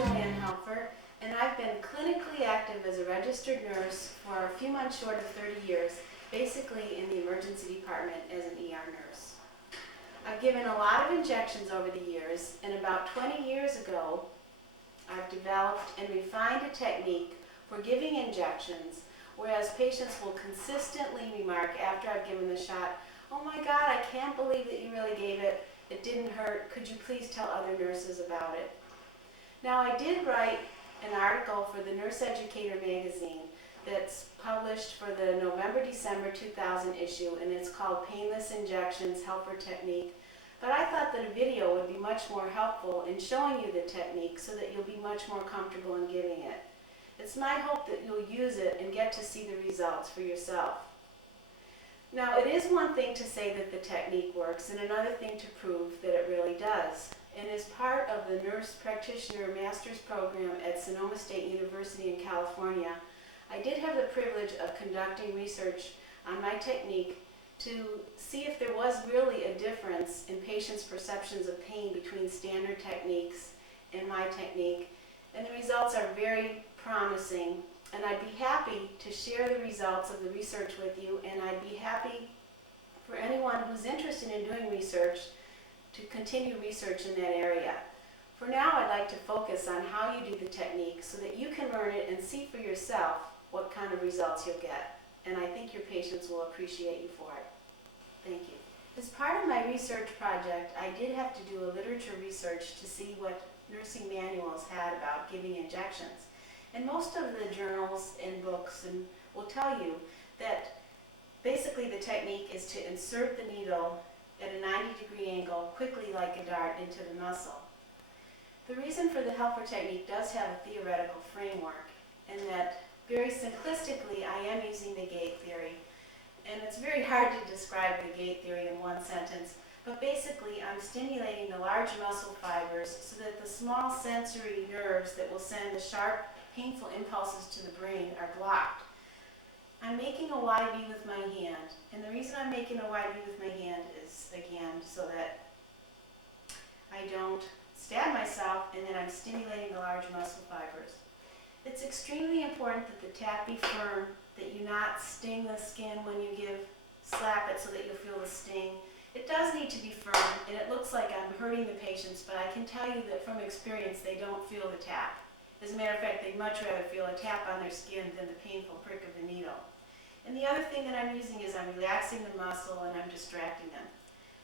Joanne Helfer, and I've been clinically active as a registered nurse for a few months short of 30 years, basically in the emergency department as an ER nurse. I've given a lot of injections over the years, and about 20 years ago, I've developed and refined a technique for giving injections, whereas patients will consistently remark after I've given the shot, "Oh my God, I can't believe that you really gave it. It didn't hurt. Could you please tell other nurses about it?" Now, I did write an article for the Nurse Educator magazine that's published for the November-December 2000 issue, and it's called Painless Injections, Helfer Technique. But I thought that a video would be much more helpful in showing you the technique so that you'll be much more comfortable in giving it. It's my hope that you'll use it and get to see the results for yourself. Now, it is one thing to say that the technique works and another thing to prove that it really does. And as part of the Nurse Practitioner Master's Program at Sonoma State University in California, I did have the privilege of conducting research on my technique to see if there was really a difference in patients' perceptions of pain between standard techniques and my technique. And the results are very promising, and I'd be happy to share the results of the research with you, and I'd be happy for anyone who's interested in doing research to continue research in that area. For now, I'd like to focus on how you do the technique so that you can learn it and see for yourself what kind of results you'll get. And I think your patients will appreciate you for it. Thank you. As part of my research project, I did have to do a literature research to see what nursing manuals had about giving injections. And most of the journals and books will tell you that basically the technique is to insert the needle at a 90-degree angle quickly like a dart into the muscle. The reason for the Helfer technique does have a theoretical framework, in that very simplistically I am using the gate theory. And it's very hard to describe the gate theory in one sentence, but basically I'm stimulating the large muscle fibers so that the small sensory nerves that will send the sharp, painful impulses to the brain are blocked. I'm making a wide V with my hand, and the reason I'm making a wide V with my hand is, again, so that I don't stab myself, and then I'm stimulating the large muscle fibers. It's extremely important that the tap be firm, that you not sting the skin when you slap it so that you'll feel the sting. It does need to be firm, and it looks like I'm hurting the patients, but I can tell you that from experience they don't feel the tap. As a matter of fact, they'd much rather feel a tap on their skin than the painful prick of the needle. And the other thing that I'm using is I'm relaxing the muscle and I'm distracting them.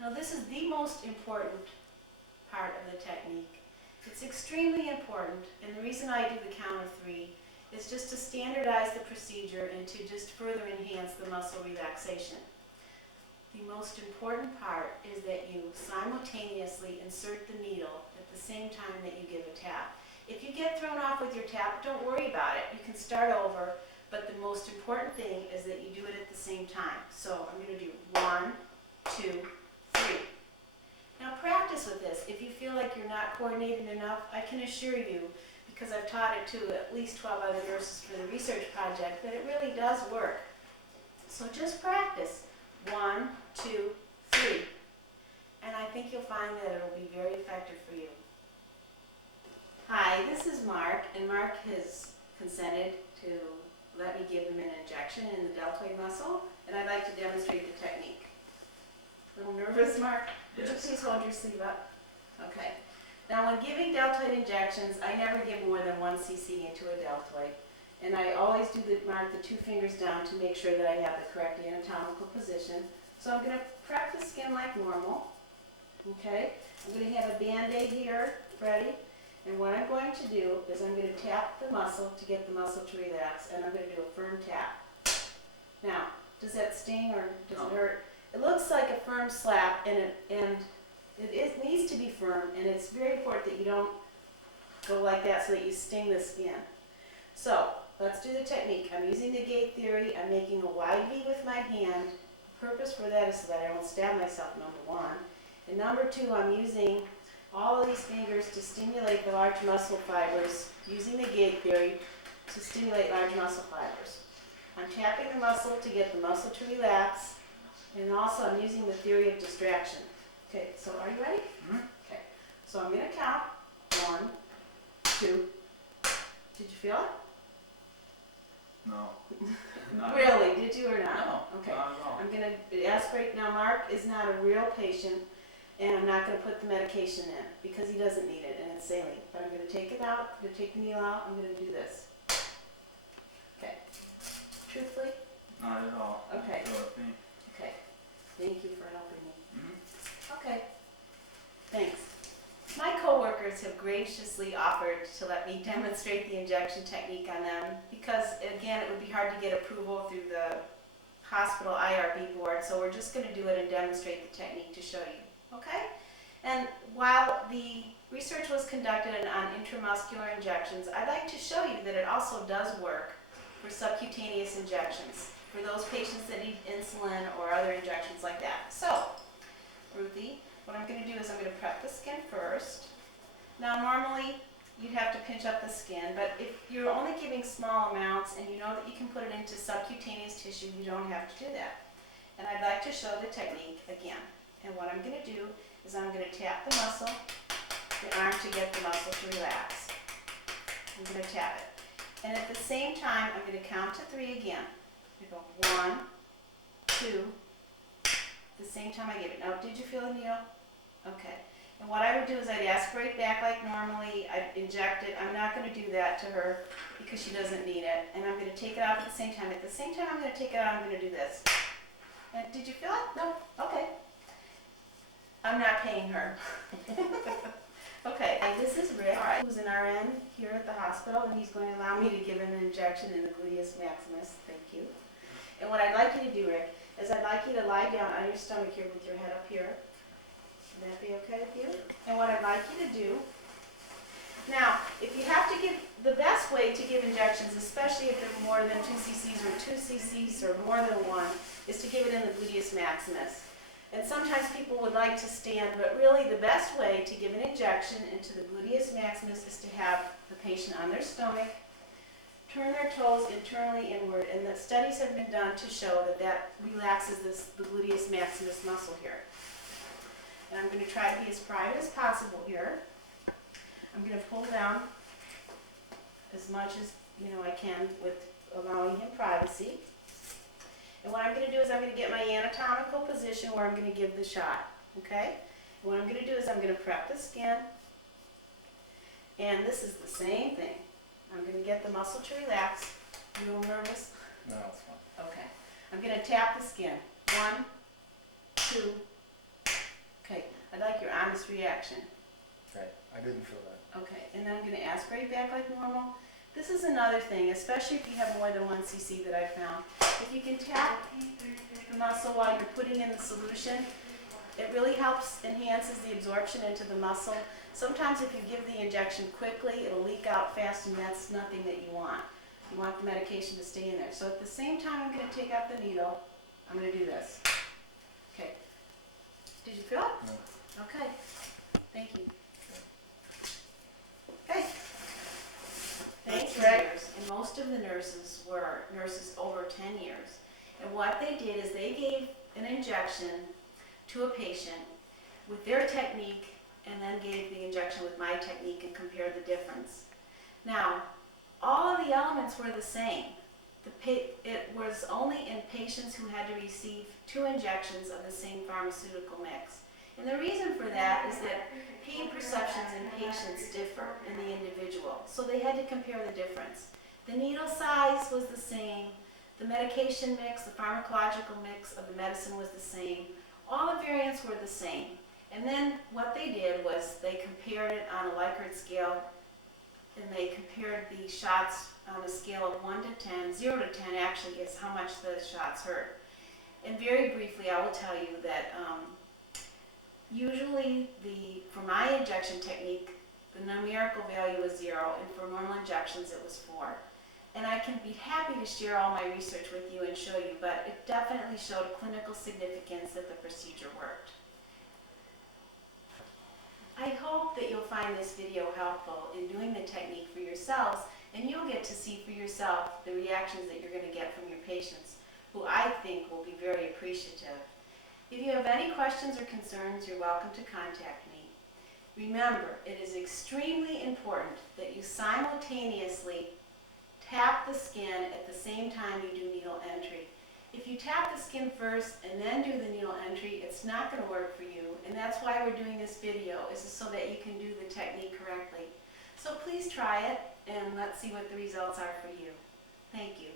Now, this is the most important part of the technique. It's extremely important, and the reason I do the count of 3 is just to standardize the procedure and to just further enhance the muscle relaxation. The most important part is that you simultaneously insert the needle at the same time that you give a tap. If you get thrown off with your tap, don't worry about it. You can start over, but the most important thing is that you do it at the same time. So I'm going to do 1, 2, 3. Now practice with this. If you feel like you're not coordinated enough, I can assure you, because I've taught it to at least 12 other nurses for the research project, that it really does work. So just practice. 1, 2, 3. And I think you'll find that it'll be very effective for you. Hi, this is Mark, and Mark has consented to let me give him an injection in the deltoid muscle, and I'd like to demonstrate the technique. A little nervous, Mark? Yes. Would you please hold your sleeve up? Okay. Now, when giving deltoid injections, I never give more than 1 cc into a deltoid. And I always do mark the 2 fingers down to make sure that I have the correct anatomical position. So I'm going to prep the skin like normal. Okay? I'm going to have a Band-Aid here ready. And what I'm going to do is I'm going to tap the muscle to get the muscle to relax. And I'm going to do a firm tap. Now, does that sting or does it hurt? It looks like a firm slap, and it needs to be firm. And it's very important that you don't go like that so that you sting the skin. So, let's do the technique. I'm using the gate theory. I'm making a wide V with my hand. The purpose for that is so that I don't stab myself, number 1. And number 2, I'm using all of these fingers to stimulate the large muscle fibers, using the gate theory to stimulate large muscle fibers. I'm tapping the muscle to get the muscle to relax, and also I'm using the theory of distraction. Okay, so are you ready? Mm-hmm. Okay, so I'm going to count 1, 2. Did you feel it? No. Really? Did you or not? No. Okay. Not at all. I'm going to aspirate. Now, Mark is not a real patient, and I'm not going to put the medication in because he doesn't need it, and it's saline. But I'm going to take it out. I'm going to take the needle out. I'm going to do this. Okay. Truthfully? Not at all. Okay. Feel it, me. Okay. Thank you for helping me. Okay. Thanks. My coworkers have graciously offered to let me demonstrate the injection technique on them because, again, it would be hard to get approval through the hospital IRB board, so we're just going to do it and demonstrate the technique to show you. Okay? And while the research was conducted on intramuscular injections, I'd like to show you that it also does work for subcutaneous injections, for those patients that need insulin or other injections like that. So, Ruthie, what I'm going to do is I'm going to prep the skin first. Now normally you'd have to pinch up the skin, but if you're only giving small amounts and you know that you can put it into subcutaneous tissue, you don't have to do that. And I'd like to show the technique again. And what I'm going to do is I'm going to tap the muscle, the arm to get the muscle to relax. I'm going to tap it. And at the same time, I'm going to count to 3 again. I go 1, 2, at the same time I give it. Now, did you feel the needle? Okay. And what I would do is I'd aspirate back like normally. I'd inject it. I'm not going to do that to her because she doesn't need it. And I'm going to take it out at the same time. At the same time I'm going to take it out, I'm going to do this. And did you feel it? No? Okay. I'm not paying her. Okay. And this is Rick, who's an RN here at the hospital, and he's going to allow me to give him an injection in the gluteus maximus. Thank you. And what I'd like you to do, Rick, is I'd like you to lie down on your stomach here with your head up here. Would that be okay with you? And what I'd like you to do, now, if you have to give, the best way to give injections, especially if they're more than 2 cc's or 2 cc's or more than 1, is to give it in the gluteus maximus. And sometimes people would like to stand, but really the best way to give an injection into the gluteus maximus is to have the patient on their stomach, turn their toes internally inward, and the studies have been done to show that that relaxes the gluteus maximus muscle here. And I'm going to try to be as private as possible here. I'm going to pull down as much as I can with allowing him privacy. And what I'm going to do is I'm going to get my anatomical position where I'm going to give the shot. Okay? And what I'm going to do is I'm going to prep the skin. And this is the same thing. I'm going to get the muscle to relax. You a little nervous? No, it's fine. Okay. I'm going to tap the skin. 1, 2. Okay. I'd like your honest reaction. Right. I didn't feel that. Okay. And then I'm going to aspirate back like normal. This is another thing, especially if you have more than 1 cc that I found. If you can tap the muscle while you're putting in the solution, it really helps, enhances the absorption into the muscle. Sometimes if you give the injection quickly, it'll leak out fast, and that's nothing that you want. You want the medication to stay in there. So at the same time I'm going to take out the needle, I'm going to do this. Okay. Did you feel it? No. Okay. Thank you. Okay. Thanks, Rick. And most of the nurses were nurses over 10 years. And what they did is they gave an injection to a patient with their technique and then gave the injection with my technique and compared the difference. Now, all of the elements were the same. It was only in patients who had to receive 2 injections of the same pharmaceutical mix. And the reason for that is that pain perceptions in patients differ in the individual. So they had to compare the difference. The needle size was the same. The medication mix, the pharmacological mix of the medicine was the same. All the variants were the same. And then what they did was they compared it on a Likert scale, and they compared the shots on a scale of 1 to 10. 0 to 10 actually is how much the shots hurt. And very briefly, I will tell you that usually for my injection technique, the numerical value was 0, and for normal injections it was 4. And I can be happy to share all my research with you and show you, but it definitely showed a clinical significance that the procedure worked. I hope that you'll find this video helpful in doing the technique for yourselves, and you'll get to see for yourself the reactions that you're going to get from your patients, who I think will be very appreciative. If you have any questions or concerns, you're welcome to contact me. Remember, it is extremely important that you simultaneously tap the skin at the same time you do needle entry. If you tap the skin first and then do the needle entry, it's not going to work for you, and that's why we're doing this video, is so that you can do the technique correctly. So please try it, and let's see what the results are for you. Thank you.